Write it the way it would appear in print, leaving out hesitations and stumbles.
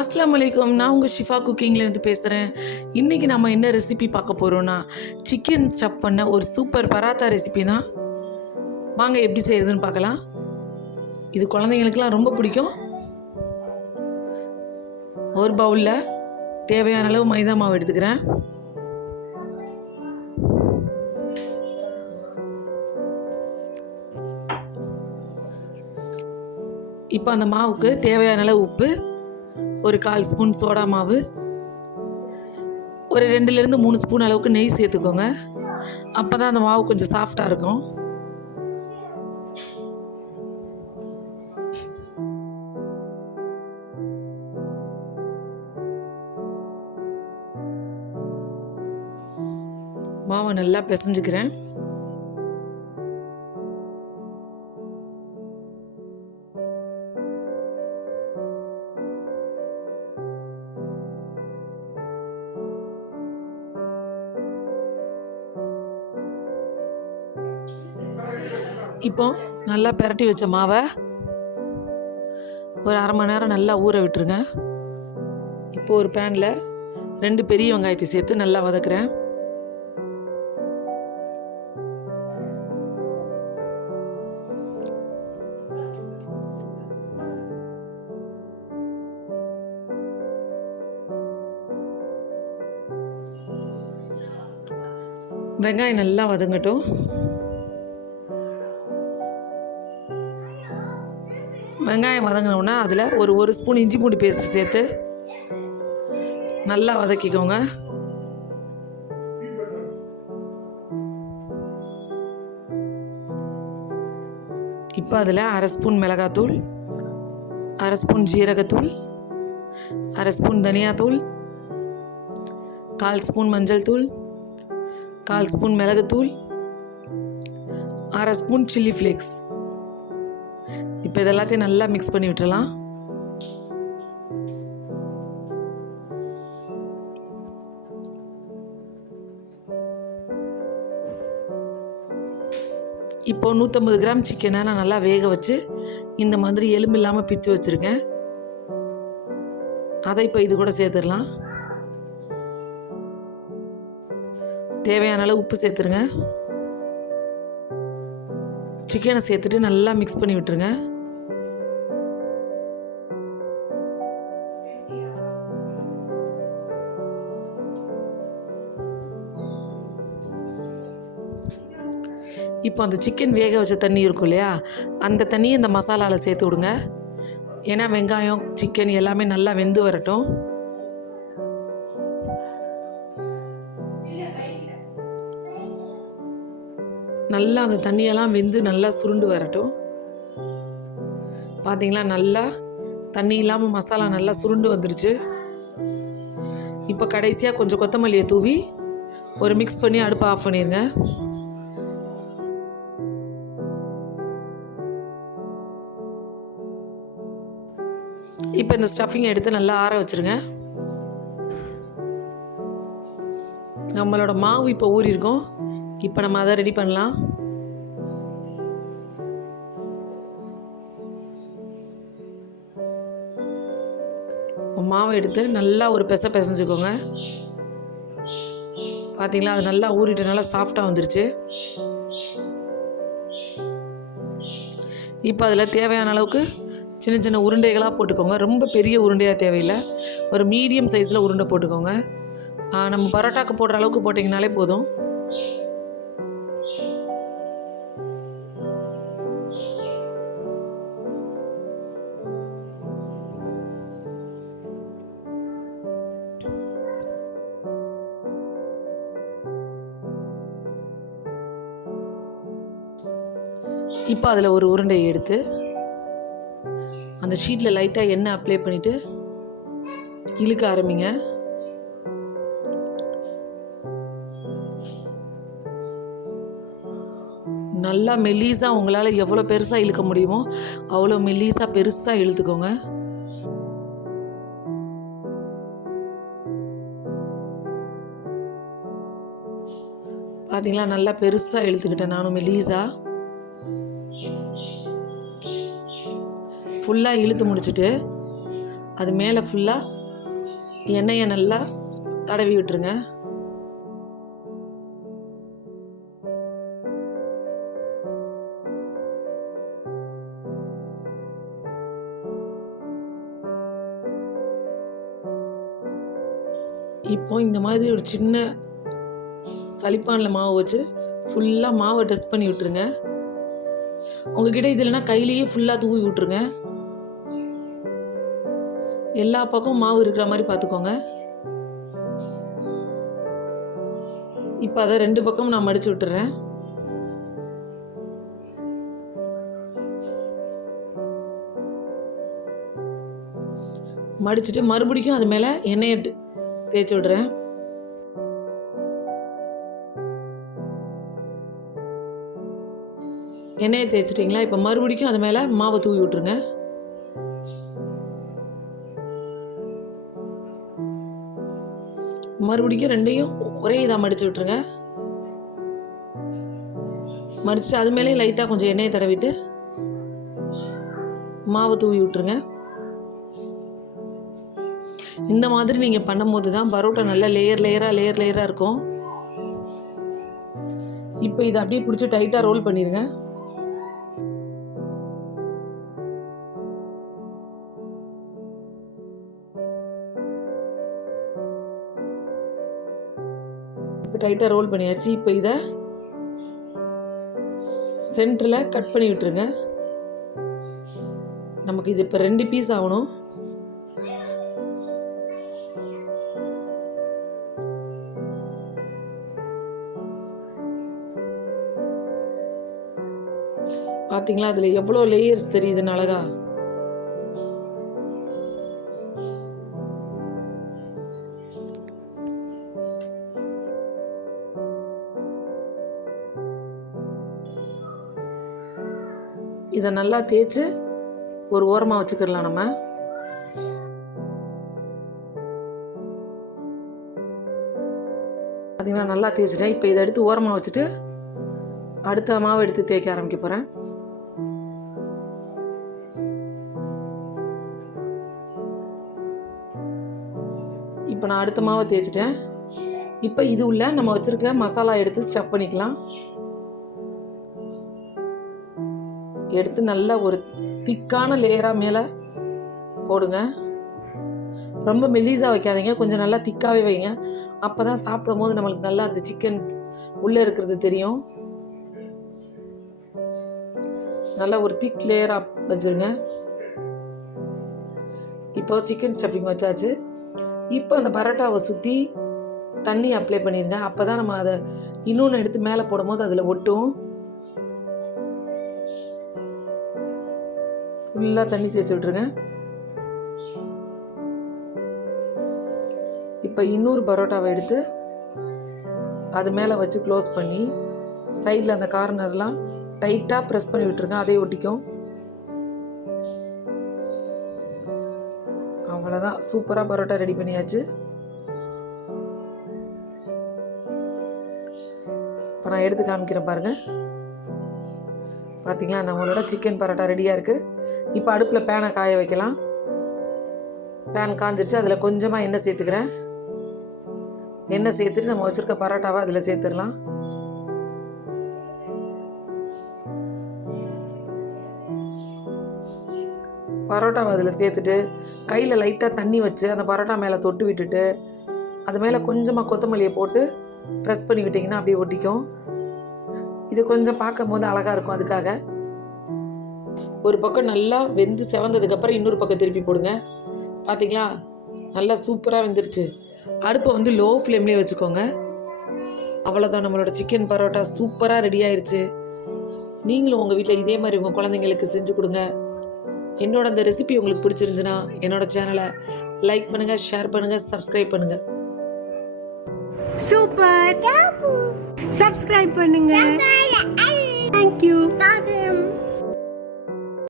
அஸ்ஸலாமு அலைக்கும். நான் உங்கள் ஷிஃபா குக்கிங்லேருந்து பேசுகிறேன். இன்றைக்கி நம்ம என்ன ரெசிபி பார்க்க போகிறோன்னா, சிக்கன் ஸ்டஃப் பண்ண ஒரு சூப்பர் பராத்தா ரெசிபி தான். வாங்க எப்படி செய்கிறதுன்னு பார்க்கலாம். இது குழந்தைங்களுக்குலாம் ரொம்ப பிடிக்கும். ஒரு பவுலில் தேவையான அளவு மைதா மாவு எடுத்துக்கிறேன். இப்போ அந்த மாவுக்கு தேவையான அளவு உப்பு, ஒரு 1/4 ஸ்பூன் சோடா மாவு, ஒரு 2லேருந்து 3 ஸ்பூன் அளவுக்கு நெய் சேர்த்துக்கோங்க. அப்போ தான் அந்த மாவு கொஞ்சம் சாஃப்டாக இருக்கும். மாவை நல்லா பிசைஞ்சுக்கிறேன். இப்போ நல்லா பிரட்டி வச்ச மாவை ஒரு 1/2 மணி நேரம் நல்லா ஊற விட்டுருங்க. இப்போ ஒரு பேனில் 2 பெரிய வெங்காயத்தை சேர்த்து நல்லா வதக்குறேன். வெங்காயம் நல்லா வதங்கட்டும். வெங்காயம் வதங்கினோன்னா அதில் ஒரு ஸ்பூன் இஞ்சி பூண்டு பேஸ்ட் சேர்த்து நல்லா வதக்கிக்கோங்க. இப்போ அதில் 1/2 ஸ்பூன் மிளகாத்தூள், 1/2 ஸ்பூன் ஜீரகத்தூள், 1/2 ஸ்பூன் தனியாத்தூள், 1/4 ஸ்பூன் மஞ்சள் தூள், 1/4 ஸ்பூன் மிளகுத்தூள், 1/2 ஸ்பூன் சில்லி ஃப்ளேக்ஸ். இப்போ இதெல்லாத்தையும் நல்லா மிக்ஸ் பண்ணி விட்டுறலாம். இப்போ 150 கிராம் சிக்கனை நான் நல்லா வேக வச்சு இந்த மாதிரி எலும்பு இல்லாமல் பிச்சு வச்சுருக்கேன். அதை இப்போ இது கூட சேர்த்துடலாம். தேவையான அளவு உப்பு சேர்த்துருங்க. சிக்கனை சேர்த்துட்டு நல்லா மிக்ஸ் பண்ணி விட்டுருங்க. இப்போ அந்த சிக்கன் வேக வச்ச தண்ணி இருக்கும் இல்லையா, அந்த தண்ணியை இந்த மசாலாவில் சேர்த்து விடுங்க. ஏன்னா வெங்காயம் சிக்கன் எல்லாமே நல்லா வெந்து வரட்டும். நல்லா அந்த தண்ணியெல்லாம் வெந்து நல்லா சுருண்டு வரட்டும். பார்த்தீங்களா, நல்லா தண்ணி இல்லாமல் மசாலா நல்லா சுருண்டு வந்துருச்சு. இப்போ கடைசியாக கொஞ்சம் கொத்தமல்லியை தூவி ஒரு மிக்ஸ் பண்ணி அடுப்பை ஆஃப் பண்ணிடுங்க. இப்போ இந்த ஸ்டஃபிங் எடுத்து நல்லா ஆற வச்சுருங்க. நம்மளோட மாவு இப்போ ஊறியிருக்கோம். இப்போ நம்ம அதை ரெடி பண்ணலாம். மாவை எடுத்து நல்லா ஒரு பிசைஞ்சுக்கோங்க. பார்த்தீங்களா, அது நல்லா ஊறிட்டு நல்லா சாஃப்டாக வந்துருச்சு. இப்போ அதில் தேவையான அளவுக்கு சின்ன சின்ன உருண்டைகளாக போட்டுக்கோங்க. ரொம்ப பெரிய உருண்டையாக தேவையில்லை, ஒரு மீடியம் சைஸில் உருண்டை போட்டுக்கோங்க. நம்ம பரோட்டாக்கு போடுற அளவுக்கு போட்டிங்கனாலே போதும். இப்போ அதில் ஒரு உருண்டையை எடுத்து அந்த ஷீட்டில் லைட்டாக எண்ணெய் அப்ளை பண்ணிவிட்டு இழுக்க ஆரம்பிங்க. நல்லா மெல்லிஸாக உங்களால் எவ்வளோ பெருசாக இழுக்க முடியுமோ அவ்வளோ மெல்லிஸாக பெருசாக இழுத்துக்கோங்க. பார்த்தீங்களா, நல்லா பெருசாக இழுத்துக்கிட்டேன் நானும் மெல்லிஸாக. ஃபுல்லாக இழுத்து முடிச்சுட்டு அது மேலே ஃபுல்லாக எண்ணெயை நல்லா தடவி விட்டுருங்க. இப்போ இந்த மாதிரி ஒரு சின்ன சளிப்பானில் மாவு வச்சு ஃபுல்லாக மாவை டஸ்ட் பண்ணி விட்டுருங்க. உங்ககிட்ட இது இல்லைன்னா கையிலேயே ஃபுல்லாக தூவி விட்டுருங்க. எல்லா பக்கமும் மாவு இருக்கிற மாதிரி பார்த்துக்கோங்க. இப்போ அதை 2 பக்கமும் நான் மடிச்சு விட்டுறேன். மடிச்சுட்டு மறுபடியும் அது மேலே எண்ணெயை தேய்ச்சி விடுறேன். எண்ணெயை தேய்ச்சிட்டிங்களா? இப்போ மறுபடியும் அது மேலே மாவை தூவி விட்டுருங்க. மறுபடியும் 2யும் ஒரே இதாக மடிச்சு விட்டுருங்க. மடிச்சுட்டு அது மேலே லைட்டாக கொஞ்சம் எண்ணெயை தடவிட்டு மாவை தூவி விட்டுருங்க. இந்த மாதிரி நீங்கள் பண்ணும்போது தான் பரோட்டா நல்லா லேயர் லேயராக இருக்கும். இப்போ இதை அப்படியே பிடிச்சி டைட்டாக ரோல் பண்ணிடுங்க. இப்போ டைட்டாக ரோல் பண்ணியாச்சு. இப்போ இதை சென்டரில் கட் பண்ணி விட்டுருங்க. நமக்கு இது இப்போ 2 பீஸ் ஆகணும். பார்த்தீங்களா? அதில் எவ்வளோ லேயர்ஸ் தெரியுதுன்னு அழகா. இதை நல்லா தேய்ச்சி ஒரு ஓரமாக வச்சுக்கிடலாம். நம்ம பார்த்தீங்கன்னா நல்லா தேய்ச்சிட்டேன். இப்போ இதை எடுத்து ஓரமாக வச்சுட்டு அடுத்த மாவு எடுத்து தேய்க்க ஆரம்பிக்க போகிறேன். இப்போ நான் அடுத்த மாவை தேய்ச்சிட்டேன். இப்போ இது உள்ள நம்ம வச்சுருக்க மசாலா எடுத்து ஸ்டஃப் பண்ணிக்கலாம். எடுத்து நல்லா ஒரு திக்கான லேயராக மேலே போடுங்க. ரொம்ப மெல்லிஸாக வைக்காதீங்க, கொஞ்சம் நல்லா திக்காகவே வைங்க. அப்போ தான் சாப்பிடும் போது நம்மளுக்கு நல்லா அந்த சிக்கன் உள்ளே இருக்கிறது தெரியும். நல்லா ஒரு திக் லேயராக வச்சுருங்க. இப்போ சிக்கன் ஸ்டஃபிங் வச்சாச்சு. இப்போ அந்த பரோட்டாவை சுற்றி தண்ணி அப்ளை பண்ணிடுங்க. அப்போ தான் நம்ம அதை இன்னொன்று எடுத்து மேலே போடும்போது அதில் ஒட்டும். ஃபுல்லாக தண்ணி தேய்ச்சி விட்ருங்க. இப்போ இன்னொரு பரோட்டாவை எடுத்து அது மேலே வச்சு க்ளோஸ் பண்ணி சைடில் அந்த கார்னர்லாம் டைட்டாக ப்ரெஸ் பண்ணி விட்டுருங்க. அதே ஒட்டிக்கும். அவ்வளோதான், சூப்பராக பரோட்டா ரெடி பண்ணியாச்சு. இப்போ நான் எடுத்து காமிக்கிறேன் பாருங்கள். பார்த்தீங்களா, நம்மளோட சிக்கன் பரோட்டா ரெடியாக இருக்குது. இப்போ அடுப்பில் பேனை காய வைக்கலாம். பேன் காஞ்சிருச்சு. அதில் கொஞ்சமாக எண்ணெய் சேர்த்துக்கிறேன். எண்ணெய் சேர்த்துட்டு நம்ம வச்சுருக்க பரோட்டாவை அதில் சேர்த்துடலாம். பரோட்டாவை அதில் சேர்த்துட்டு கையில் லைட்டாக தண்ணி வச்சு அந்த பரோட்டா மேலே தொட்டு விட்டுட்டு அது மேலே கொஞ்சமாக கொத்தமல்லியை போட்டு ப்ரெஸ் பண்ணி விட்டிங்கன்னா அப்படியே ஒட்டிக்கும். இது கொஞ்சம் பார்க்கும் போது அழகாக இருக்கும். அதுக்காக ஒரு பக்கம் நல்லா வெந்து செவந்ததுக்கப்புறம் இன்னொரு பக்கம் திருப்பி போடுங்க. பார்த்தீங்களா, நல்லா சூப்பராக வெந்துருச்சு. அடுப்பை வந்து லோ ஃப்ளேம்லேயே வச்சுக்கோங்க. அவ்வளோதான், நம்மளோட சிக்கன் பரோட்டா சூப்பராக ரெடி ஆயிடுச்சு. நீங்களும் உங்கள் வீட்டில் இதே மாதிரி உங்கள் குழந்தைங்களுக்கு செஞ்சு கொடுங்க. என்னோட அந்த ரெசிபி உங்களுக்கு பிடிச்சிருந்துச்சுன்னா என்னோட சேனலை லைக் பண்ணுங்கள், ஷேர் பண்ணுங்கள், சப்ஸ்கிரைப் பண்ணுங்கள். சூப்பர், சப்ஸ்கிரைப் பண்ணுங்க. தேங்க்யூ.